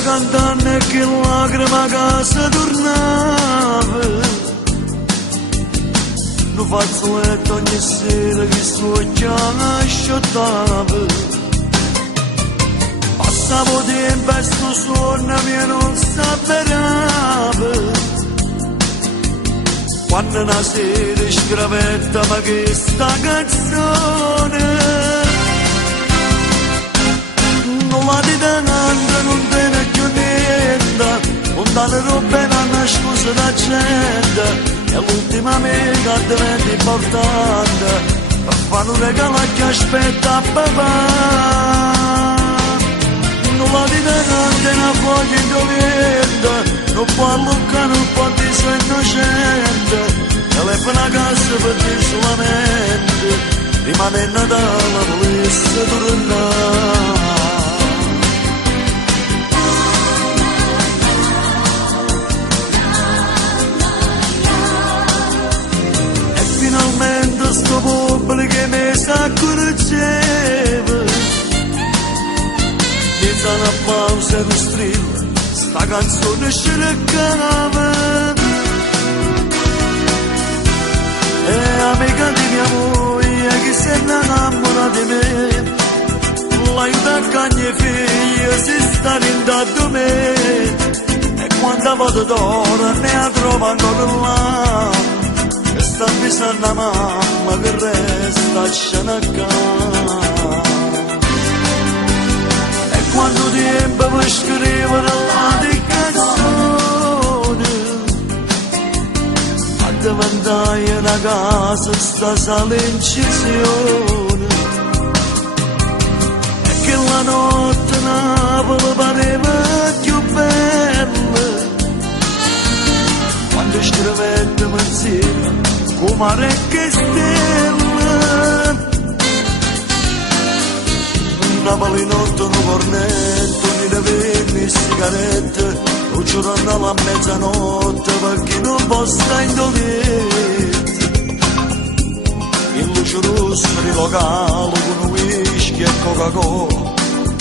cantando e che lacrima che si tornava. Non faccio letto ogni sera che sto chiama asciuttava. Passavo tempo e sto sonno mio non s'avverava. Quando una sera scrivetta ma che sta canzone non la detenendo, non tiene più niente, non dà le robe una scusa da gente, è l'ultima amica diventa importante, per fare un regalo che aspetta a papà. Non la detenendo, una foglia indolente, non può allocare, non può dire sei innocente, telefona a casa per dire solamente, rimane il Natale, volesse tornare. Finalmente sto popolo che mi s'accorgeva, senza una pausa e un strillo, sta canzone cercava. E amica di mia moglie che si innamora di me, l'aiuta a cagni e figli si sta rindando me, e quando vado d'ora ne la trovo ancora là. Sta pensando a mamma che resta a scenacca. E quando tempo per scrivere la canzone, a diventare una casa sta sale incisione. E che la notte Napoli pareva più bella, quando scrivettem insieme come che stelle. Napoli notte un cornetto, ni le venti sigarette, un giorno alla mezzanotte perché non possa indolente. In luce rossa di locale con whisky e Coca-Cola,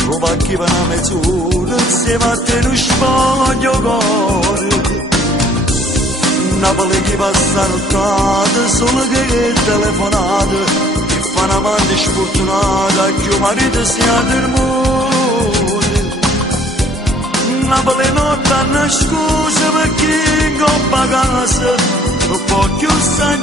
ruba chi va a mezz'ora insieme a te non spoglio cuore. Napoli che passa nottata, solo che telefonate, che fa una mano sfortunata, che il marito sia del mondo. Napoli notte hanno scusa perché in coppa casa non può più stare.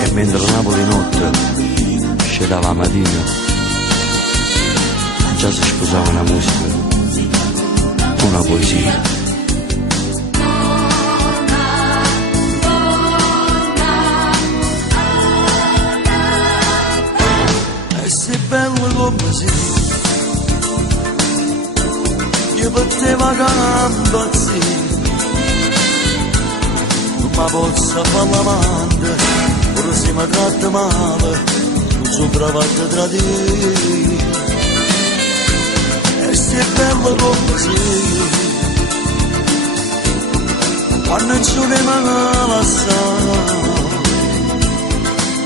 E mentre Napoli notte dalla mattina già si sposava una musica, una poesia. E sei bello come sei, io batteva gamba sì, non mi posso fare l'amante, ora si mi tratta male, sopravvate tradire. E sei bello come sei, quando ci ne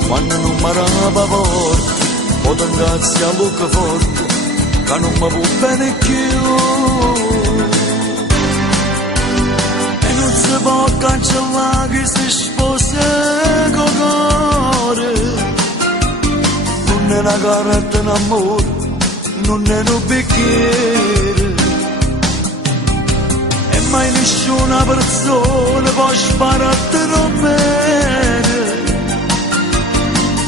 quando non mi rapa forte, o t'ingrazzi a bocca forte, che non mi può bene più. E non si può cancellare che si sposa con cuore. Non è una carta d'amore, non è un bicchiere, e mai nessuna persona può spararti non bene.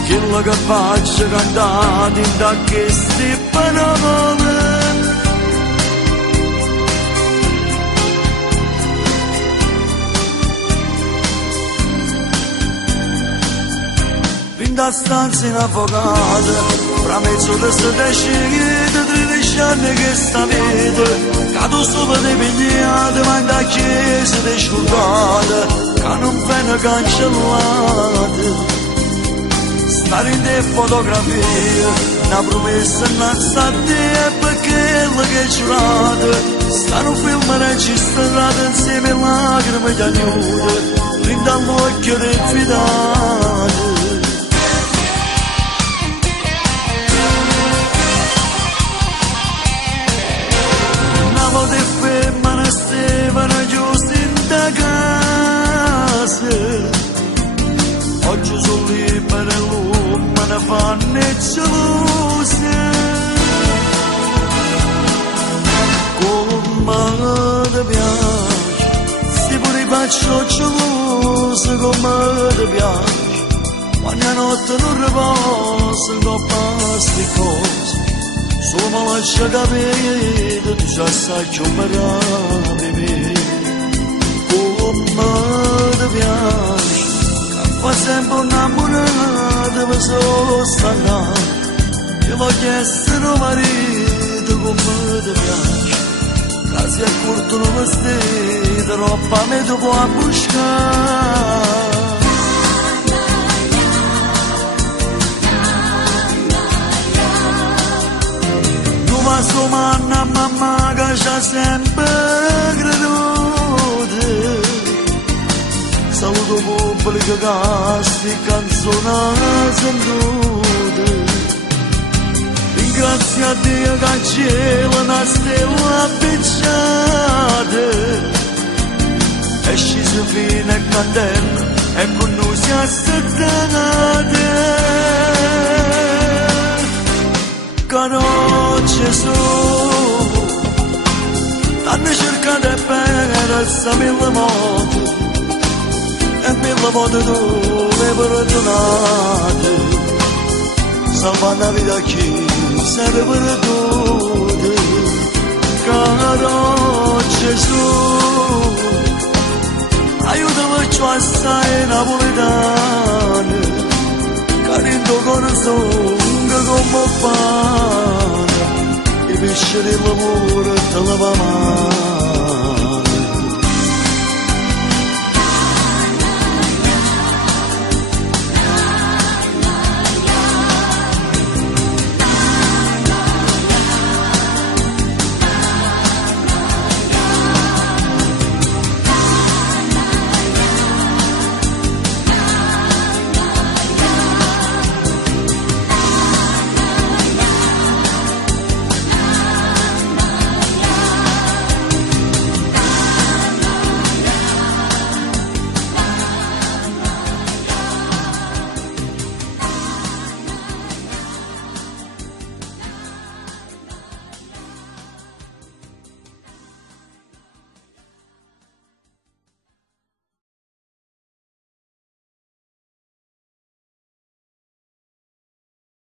Quello che faccio cantare da queste parole, da stanza in avvocato, fra mezzo di sette scegliete, 13 anni che sta vita, cado sopra dei pigliati, ma da chiesa di scordate, che non viene cancellate. Stare in te fotografie, una promessa innalzata e perché la che giurate, stare un film registrato insieme a lacrime di aiuto. fin dall'occhio del fidato. Una volta e femmina stevano giusto in da casa, oggi sono libere l'uomo ne fanno e gelose. Come ti piace, se pure faccio geloso, come ti piace, quando la notte non riposa, non basta cose, solo mi lascia capire, tu già sai come ravi me. Come ti piace, fa sempre innamorata, mi sono stancato, io voglio essere marito, come ti piace. Si è corto un vestito, roba me tu puoi buscare. Non va solo manna mamma che ci ha sempre creduto. Saluto pubblico che sti canzoni sentute. Grazie a Dio che al cielo una stella appicciata è sceso fino a caterra e con noi si è aspettata. Caro Gesù, hanno cercato per essere mille volte e mille volte tu mi hai perdonato. Salvando la vita a chi serve perduto, caro Gesù, aiutami ciò assai napoletano, carino corazon come pane, i pesci dell'amore te la va male.